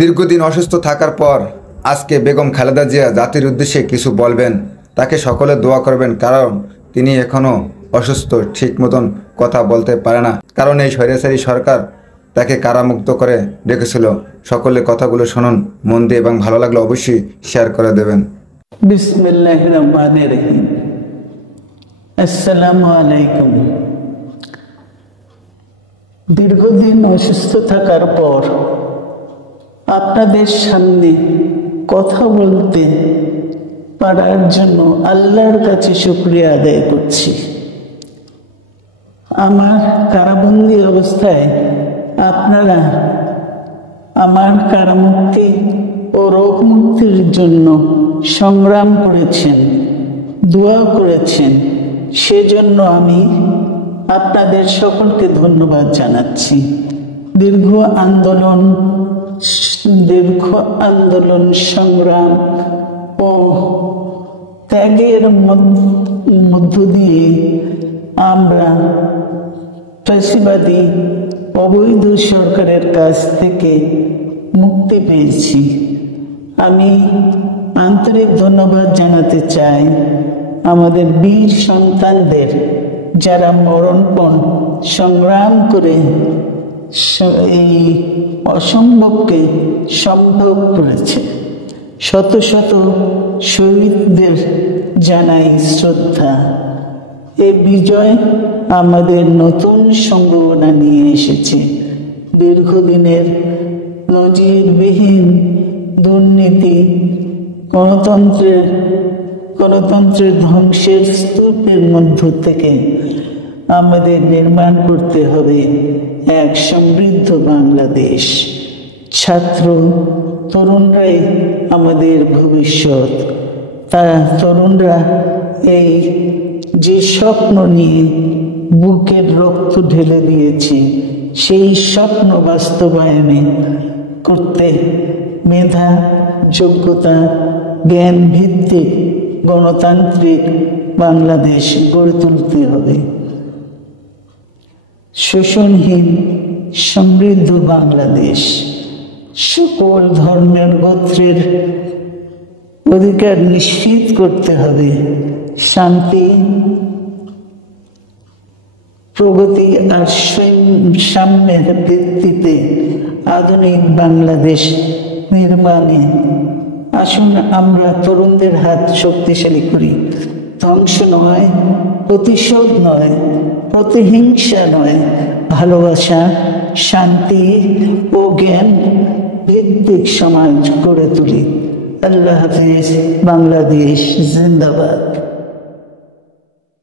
দীর্ঘদিন অসুস্থ থাকার পর আজকে বেগম খালেদা জিয়া জাতির উদ্দেশ্যে কিছু বলবেন। তাকে সকলে দোয়া করবেন, কারণ তিনি এখনও অসুস্থ, ঠিক মতন কথা বলতে পারে না। কারণ এই স্বৈরাচারী সরকার তাকে কারামুক্ত করে রেখেছিল। সকলে কথাগুলো শুনুন মন দিয়ে, এবং ভালো লাগলে অবশ্যই শেয়ার করে দেবেন। বিসমিল্লাহির রহমানির রহিম। আসসালামু আলাইকুম। দীর্ঘদিন অসুস্থ থাকার পর আপনাদের সামনে কথা বলতে পারার জন্য আল্লাহর কাছে শুকরিয়া আদায় করছি। আমার কারাবন্দী অবস্থায় আপনারা আমার কারামুক্তি ও রোগ মুক্তির জন্য সংগ্রাম করেছেন, দোয়া করেছেন। সেজন্য আমি আপনাদের সকলকে ধন্যবাদ জানাচ্ছি। দীর্ঘ আন্দোলন সংগ্রাম ও ত্যাগের মধ্য দিয়ে আমরা ফ্যাসিবাদী অবৈধ সরকারের কাছ থেকে মুক্তি পেয়েছি। আমি আন্তরিক ধন্যবাদ জানাতে চাই আমাদের বীর সন্তানদের, যারা মরণপণ সংগ্রাম করে এই অসম্ভবকে সম্ভব করেছে। শত শত শহীদদের জানাই শ্রদ্ধা। এই বিজয় আমাদের নতুন সম্ভাবনা নিয়ে এসেছে। দীর্ঘদিনের নজিরবিহীন দুর্নীতি, গণতন্ত্রের ধ্বংসের স্তূপের মধ্য থেকে আমাদের নির্মাণ করতে হবে এক সমৃদ্ধ বাংলাদেশ। ছাত্র তরুণরাই আমাদের ভবিষ্যৎ। তারা তরুণরা এই যে স্বপ্ন নিয়ে বুকের রক্ত ঢেলে দিয়েছে, সেই স্বপ্ন বাস্তবায়নে করতে মেধা, যোগ্যতা, জ্ঞান ভিত্তিক গণতান্ত্রিক বাংলাদেশ গড়ে তুলতে হবে। শোষণহীন সমৃদ্ধ বাংলাদেশ। সকল ধর্মের গোত্রের অধিকার নিশ্চিত করতে হবে। শান্তি, প্রগতি আর সাম্যের ভিত্তিতে আধুনিক বাংলাদেশ নির্মাণে আসুন আমরা তরুণদের হাত শক্তিশালী করি। ধ্বংস নয়, প্রতিশোধ নয়, প্রতিহিংসা নয়, ভালোবাসা, শান্তি ও জ্ঞান ভিত্তিক সমাজ গড়ে তুলি। আল্লাহ হাফেজ। বাংলাদেশ জিন্দাবাদ।